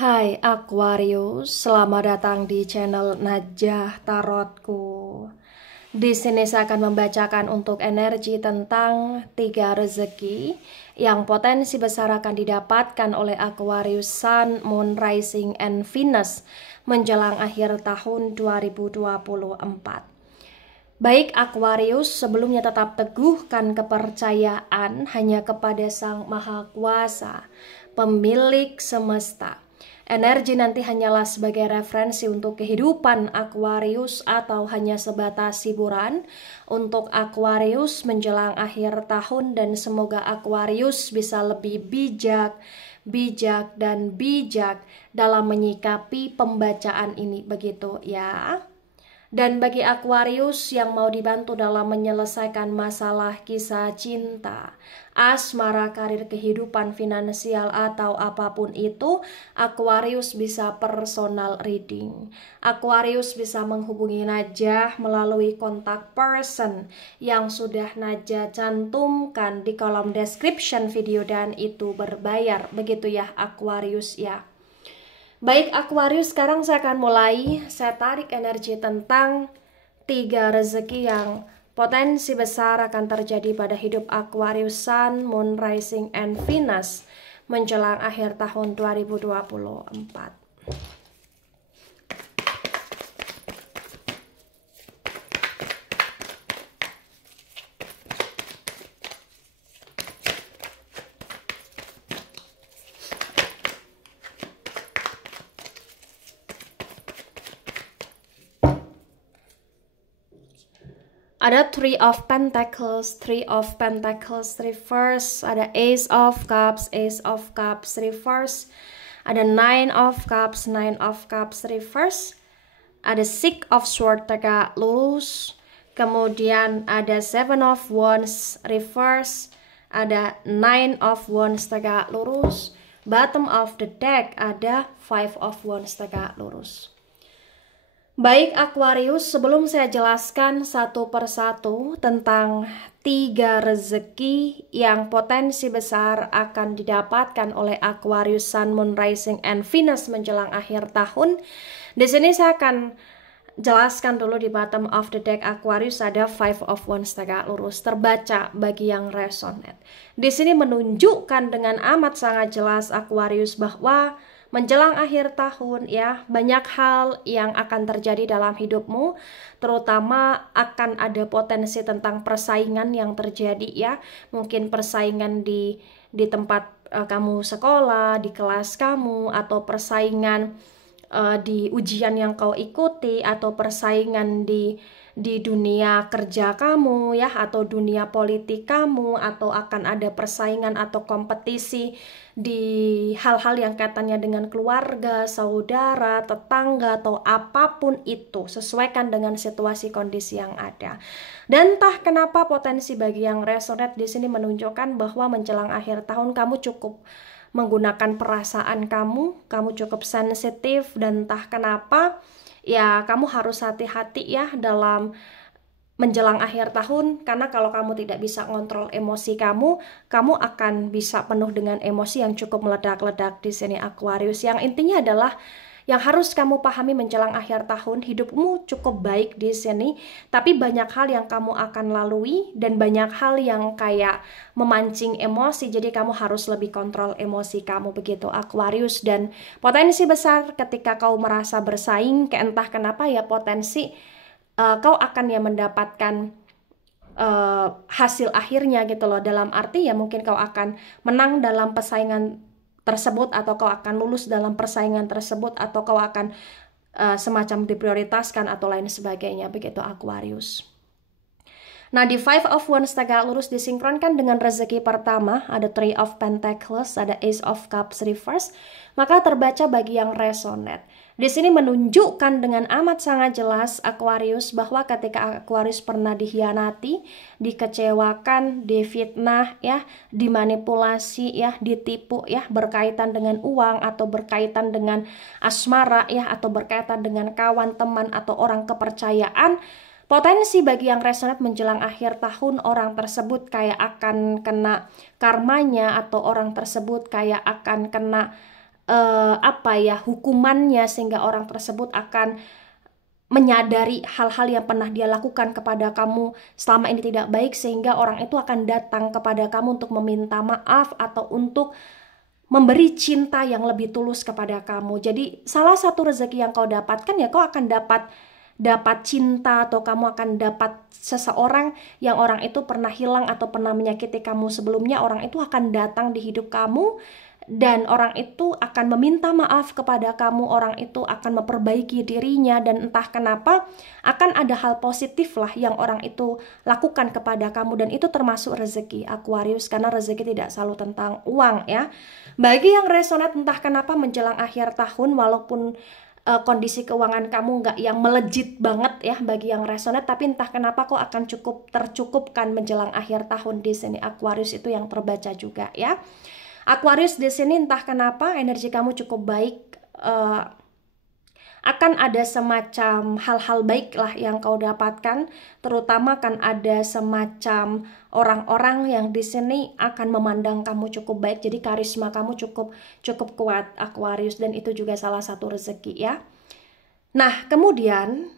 Hai Aquarius, selamat datang di channel Najah Tarotku. Di sini saya akan membacakan untuk energi tentang 3 rezeki yang potensi besar akan didapatkan oleh Aquarius Sun, Moon, Rising, and Venus menjelang akhir tahun 2024. Baik Aquarius, sebelumnya tetap teguhkan kepercayaan hanya kepada Sang Maha Kuasa, pemilik semesta. Energi nanti hanyalah sebagai referensi untuk kehidupan Aquarius atau hanya sebatas hiburan untuk Aquarius menjelang akhir tahun, dan semoga Aquarius bisa lebih bijak dalam menyikapi pembacaan ini, begitu ya. Dan bagi Aquarius yang mau dibantu dalam menyelesaikan masalah kisah cinta, asmara, karir, kehidupan, finansial, atau apapun itu, Aquarius bisa personal reading. Aquarius bisa menghubungi Najah melalui kontak person yang sudah Najah cantumkan di kolom description video, dan itu berbayar. Begitu ya Aquarius ya. Baik Aquarius, sekarang saya akan mulai. Saya tarik energi tentang 3 rezeki yang potensi besar akan terjadi pada hidup Aquarius Sun, Moon, Rising, and Venus menjelang akhir tahun 2024. Ada Three of Pentacles reverse, ada Ace of Cups reverse, ada Nine of Cups reverse, ada Six of Swords tegak lurus, kemudian ada Seven of Wands reverse, ada Nine of Wands tegak lurus, bottom of the deck ada Five of Wands tegak lurus. Baik Aquarius, sebelum saya jelaskan satu persatu tentang 3 rezeki yang potensi besar akan didapatkan oleh Aquarius Sun, Moon, Rising, and Venus menjelang akhir tahun, di sini saya akan jelaskan dulu di bottom of the deck Aquarius ada Five of Wands tegak lurus, terbaca bagi yang resonate. Di sini menunjukkan dengan amat sangat jelas Aquarius bahwa menjelang akhir tahun ya, banyak hal yang akan terjadi dalam hidupmu, terutama akan ada potensi tentang persaingan yang terjadi ya. Mungkin persaingan di tempat kamu sekolah, di kelas kamu, atau persaingan di ujian yang kau ikuti, atau persaingan di dunia kerja kamu ya, atau dunia politik kamu, atau akan ada persaingan atau kompetisi di hal-hal yang kaitannya dengan keluarga, saudara, tetangga, atau apapun itu. Sesuaikan dengan situasi kondisi yang ada. Dan entah kenapa potensi bagi yang resonate di sini menunjukkan bahwa menjelang akhir tahun kamu cukup menggunakan perasaan kamu cukup sensitif, dan entah kenapa ya kamu harus hati-hati ya dalam menjelang akhir tahun, karena kalau kamu tidak bisa ngontrol emosi kamu akan bisa penuh dengan emosi yang cukup meledak-ledak di sini Aquarius. Yang intinya adalah yang harus kamu pahami menjelang akhir tahun, hidupmu cukup baik di sini, tapi banyak hal yang kamu akan lalui dan banyak hal yang kayak memancing emosi, jadi kamu harus lebih kontrol emosi kamu, begitu Aquarius. Dan potensi besar ketika kau merasa bersaing, entah kenapa ya potensi kau akan ya mendapatkan hasil akhirnya gitu loh, dalam arti ya mungkin kau akan menang dalam persaingan tersebut, atau kau akan lulus dalam persaingan tersebut, atau kau akan semacam diprioritaskan atau lain sebagainya, begitu Aquarius. Nah, di Five of Wands tegak lurus disinkronkan dengan rezeki pertama, ada Three of Pentacles, ada Ace of Cups reverse, maka terbaca bagi yang resonate. Di sini menunjukkan dengan amat sangat jelas Aquarius bahwa ketika Aquarius pernah dikhianati, dikecewakan, difitnah ya, dimanipulasi ya, ditipu ya, berkaitan dengan uang atau berkaitan dengan asmara ya, atau berkaitan dengan kawan, teman, atau orang kepercayaan, potensi bagi yang resonate menjelang akhir tahun orang tersebut kayak akan kena karmanya, atau orang tersebut kayak akan kena hukumannya, sehingga orang tersebut akan menyadari hal-hal yang pernah dia lakukan kepada kamu selama ini tidak baik, sehingga orang itu akan datang kepada kamu untuk meminta maaf atau untuk memberi cinta yang lebih tulus kepada kamu. Jadi salah satu rezeki yang kau dapatkan ya, kau akan dapat cinta, atau kamu akan dapat seseorang yang orang itu pernah hilang atau pernah menyakiti kamu sebelumnya. Orang itu akan datang di hidup kamu dan orang itu akan meminta maaf kepada kamu, orang itu akan memperbaiki dirinya, dan entah kenapa akan ada hal positif lah yang orang itu lakukan kepada kamu, dan itu termasuk rezeki Aquarius, karena rezeki tidak selalu tentang uang ya. Bagi yang resonate entah kenapa menjelang akhir tahun, walaupun kondisi keuangan kamu nggak yang melejit banget ya bagi yang resonate, tapi entah kenapa kok akan cukup tercukupkan menjelang akhir tahun di sini Aquarius, itu yang terbaca juga ya. Aquarius di sini entah kenapa energi kamu cukup baik, akan ada semacam hal-hal baik lah yang kau dapatkan, terutama kan ada semacam orang-orang yang di sini akan memandang kamu cukup baik, jadi karisma kamu cukup kuat Aquarius, dan itu juga salah satu rezeki ya. Nah, kemudian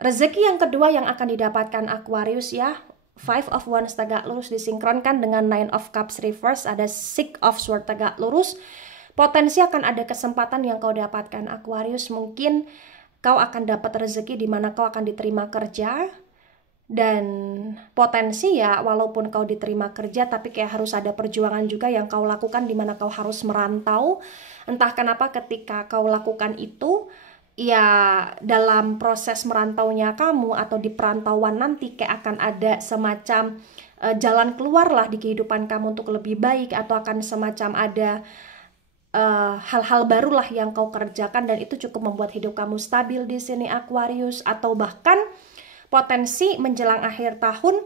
rezeki yang kedua yang akan didapatkan Aquarius ya, Five of Wands tegak lurus disinkronkan dengan Nine of Cups reverse, ada Six of Swords tegak lurus. Potensi akan ada kesempatan yang kau dapatkan Aquarius. Mungkin kau akan dapat rezeki di mana kau akan diterima kerja, dan potensi ya walaupun kau diterima kerja tapi kayak harus ada perjuangan juga yang kau lakukan, di mana kau harus merantau. Entah kenapa ketika kau lakukan itu ya, dalam proses merantaunya kamu atau di perantauan nanti kayak akan ada semacam jalan keluar lah di kehidupan kamu untuk lebih baik, atau akan semacam ada hal-hal barulah yang kau kerjakan, dan itu cukup membuat hidup kamu stabil di sini Aquarius. Atau bahkan potensi menjelang akhir tahun,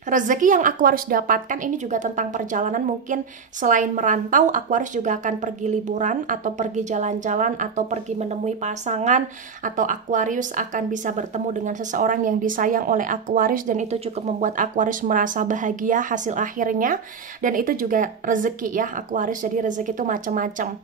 rezeki yang Aquarius dapatkan ini juga tentang perjalanan. Mungkin selain merantau, Aquarius juga akan pergi liburan atau pergi jalan-jalan atau pergi menemui pasangan, atau Aquarius akan bisa bertemu dengan seseorang yang disayang oleh Aquarius, dan itu cukup membuat Aquarius merasa bahagia hasil akhirnya, dan itu juga rezeki ya Aquarius. Jadi rezeki itu macam-macam.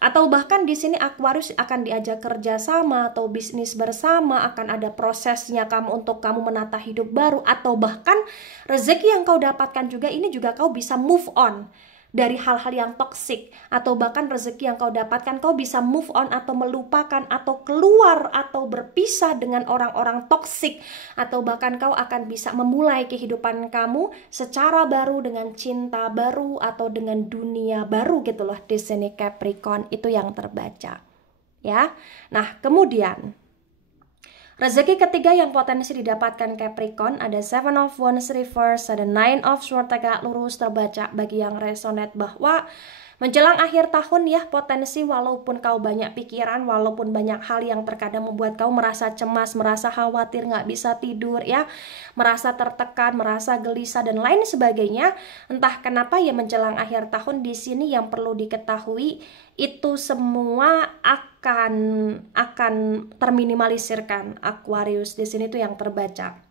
Atau bahkan di sini Aquarius akan diajak kerja sama atau bisnis bersama, akan ada prosesnya kamu untuk kamu menata hidup baru, atau bahkan rezeki yang kau dapatkan juga ini juga kau bisa move on dari hal-hal yang toksik, atau bahkan rezeki yang kau dapatkan kau bisa move on atau melupakan atau keluar atau berpisah dengan orang-orang toksik, atau bahkan kau akan bisa memulai kehidupan kamu secara baru dengan cinta baru atau dengan dunia baru gitu loh di sini Capricorn, itu yang terbaca ya. Nah, kemudian rezeki ketiga yang potensi didapatkan Capricorn, ada Seven of Wands reverse, ada Nine of Swords tegak lurus terbaca bagi yang resonate bahwa menjelang akhir tahun ya, potensi walaupun kau banyak pikiran, walaupun banyak hal yang terkadang membuat kau merasa cemas, merasa khawatir, nggak bisa tidur ya, merasa tertekan, merasa gelisah dan lain sebagainya. Entah kenapa ya menjelang akhir tahun di sini yang perlu diketahui itu semua akan terminimalisirkan Aquarius di sini tuh yang terbaca.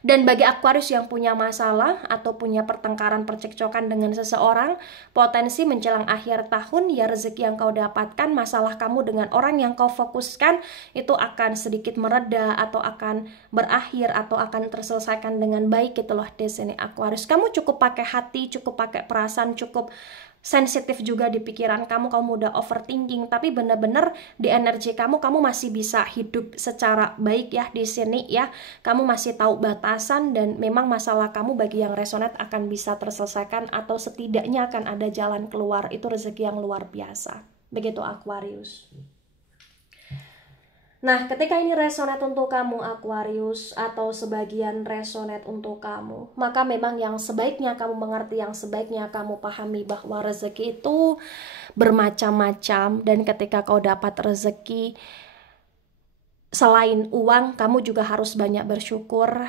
Dan bagi Aquarius yang punya masalah atau punya pertengkaran percekcokan dengan seseorang, potensi menjelang akhir tahun ya rezeki yang kau dapatkan, masalah kamu dengan orang yang kau fokuskan itu akan sedikit mereda atau akan berakhir atau akan terselesaikan dengan baik gitu loh di sini Aquarius. Kamu cukup pakai hati, cukup pakai perasaan, cukup sensitif juga di pikiran kamu udah overthinking, tapi bener-bener di energi kamu masih bisa hidup secara baik ya di sini ya. Kamu masih tahu batasan, dan memang masalah kamu bagi yang resonate akan bisa terselesaikan atau setidaknya akan ada jalan keluar. Itu rezeki yang luar biasa. Begitu Aquarius. Nah, ketika ini resonate untuk kamu Aquarius, atau sebagian resonate untuk kamu, maka memang yang sebaiknya kamu mengerti, yang sebaiknya kamu pahami bahwa rezeki itu bermacam-macam, dan ketika kau dapat rezeki selain uang, kamu juga harus banyak bersyukur.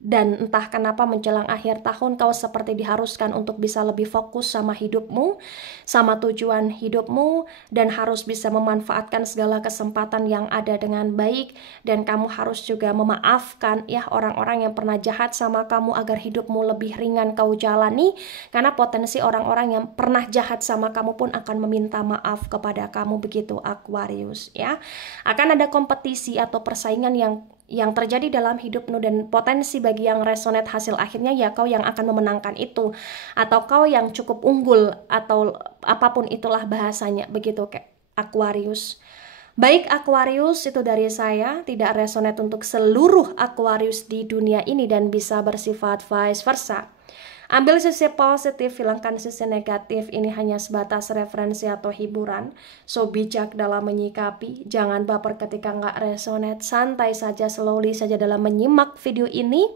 Dan entah kenapa menjelang akhir tahun kau seperti diharuskan untuk bisa lebih fokus sama hidupmu, sama tujuan hidupmu, dan harus bisa memanfaatkan segala kesempatan yang ada dengan baik. Dan kamu harus juga memaafkan ya orang-orang yang pernah jahat sama kamu agar hidupmu lebih ringan kau jalani. Karena potensi orang-orang yang pernah jahat sama kamu pun akan meminta maaf kepada kamu, begitu Aquarius ya. Akan ada kompetisi atau persaingan yang terjadi dalam hidupmu, dan potensi bagi yang resonate hasil akhirnya ya kau yang akan memenangkan itu, atau kau yang cukup unggul, atau apapun itulah bahasanya, begitu kayak Aquarius. Baik Aquarius, itu dari saya, tidak resonate untuk seluruh Aquarius di dunia ini dan bisa bersifat vice versa. Ambil sisi positif, hilangkan sisi negatif. Ini hanya sebatas referensi atau hiburan. So bijak dalam menyikapi. Jangan baper ketika nggak resonate. Santai saja, slowly saja dalam menyimak video ini.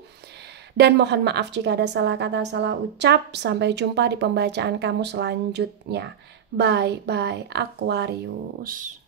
Dan mohon maaf jika ada salah kata, salah ucap. Sampai jumpa di pembacaan kamu selanjutnya. Bye-bye Aquarius.